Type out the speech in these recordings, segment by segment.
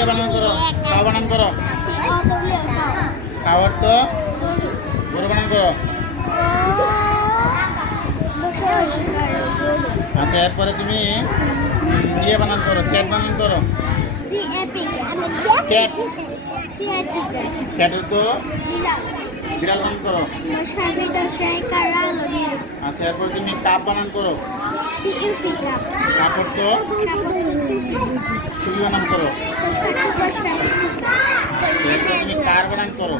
এদিকে বানান করো, কাও বানান করো। কাওয়ার তো গরু বানান করো। আচ্ছা, এরপরে তুমি ইয়ে বানান করো, ক্যাট বানান করো। ক্যাট, ক্যাটের তো বিড়াল বানান করো। আচ্ছা, এরপরে তুমি কাপ বানান করো। কাপড় তো তুমি বানান করো। এরপরে তুমি কার বানান করো।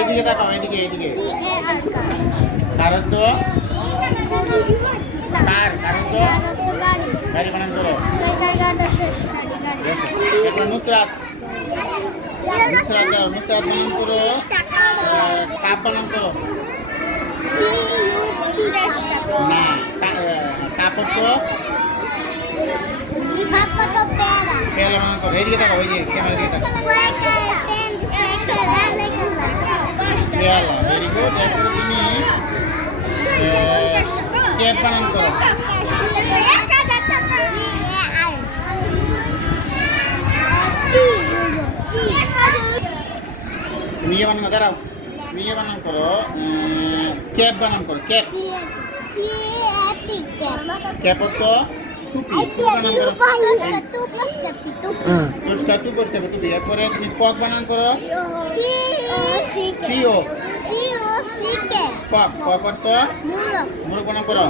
এদিকে তাকাও, এদিকে এদিকে। কারণ তো কারণ তো গাড়ি বানান করো। এরপর নুসরাত, নুসরাত দাও, নুসরাত বানান করো। কাপ বানান করো। না, কাপড় তো পেয়ালা বানান করো। এইদিকে তাকাও, এই যে ক্যামেরা দিকে তাকাও। পেয়ালা, ভেরি গুড। এরপরে তুমি ক্যাপ বানান করো। তুমি ইয়ে বানান, দাঁড়াও, তুমি ইয়ে বানান করো। ক্যাপ বানান করো। ক্যাপ, ক্যাপর তো টুপি, টুপি বানান করো। পুরস্কার টু পুরস্কার টুপি। এরপরে তুমি পক বানান করো। সিও, পক, পকর তো মুরগ বানান করো।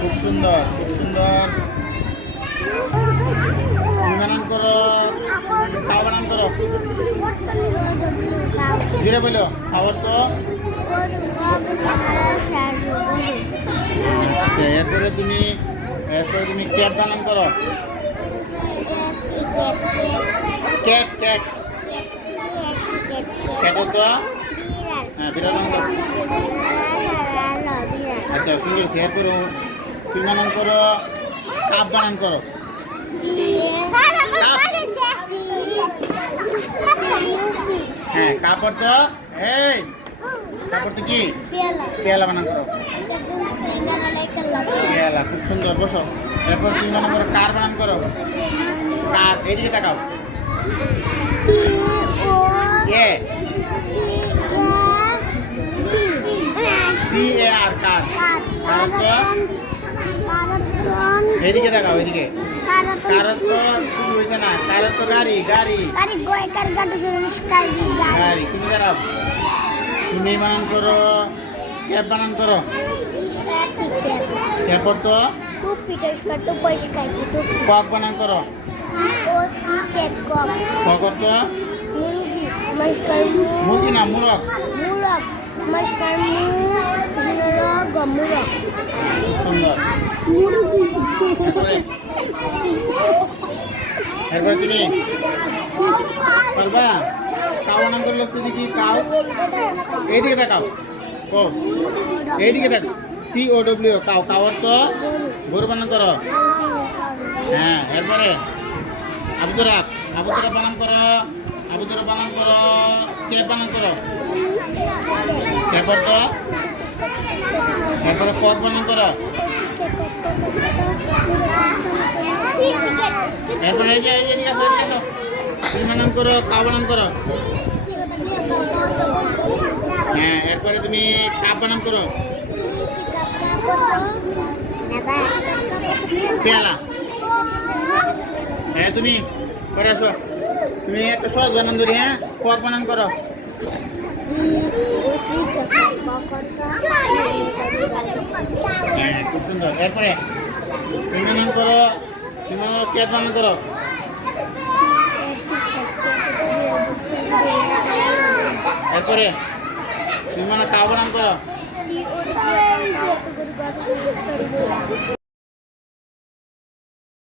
খুব সুন্দর, খুব সুন্দর। তুমি বানান করো, কাও বানান করো। ধীরে বলো, খাবার তো। আচ্ছা, এরপরে তুমি ক্যাট বানান করো। ক্যাট, ক্যাট, ক্যাটের তো হ্যাঁ বিড়াল বানান করো। আচ্ছা, সুন্দর। শেয়ার করো। তুমি বানান করো, কাপ বানান করো। হ্যাঁ, কাপড় তো এই কাপড় তো কি পেয়ালা বানান করো। পেয়ালা, খুব সুন্দর। বসো। এরপর তুমি বানান করো কার বানান করো। কার, এইদিকে তাকাও। CAR, কার। কার তো এইদিকে তাকাও, এইদিকে। কার তো তুমি হয়েছে না, কার তো গাড়ি, গাড়ি, গাড়ি। তুমি দাঁড়াও। তুমি বানান করো, ক্যাপ বানান করো। ক্যাপর তো কক বানান করো। ককর তো মুরগি না, মুরগ। সুন্দর। এরপরে তুমি পারবা কাও বানান করলে দেখি। কাও, এইদিকে তাকাও। ও এইদিকে তাকাও। COW, কাও। কাওয়ার তো গরু বানান করো। হ্যাঁ, এরপরে আবুদুরা, আবুদুরা বানান করো। আবুদুরা বানান করো, ক্যাপ বানান করো। ক্যাপর তো এরপরে পক বানান করো। এরপরে এই যে এদিকে আসো, এদিকে আসো। তুমি বানান করো, কাও বানান করো। হ্যাঁ, এরপরে তুমি কাপ বানান করো। পেয়ালা। হ্যাঁ, তুমি করে আসো। তুমি একটা সহজ বানান ধরি। হ্যাঁ, পক বানান করো। হ্যাঁ, খুব সুন্দর। এরপরে তুমি বানান করো, তুমি ক্যাট বানান করো। এরপরে তুমি কাও বানান করো।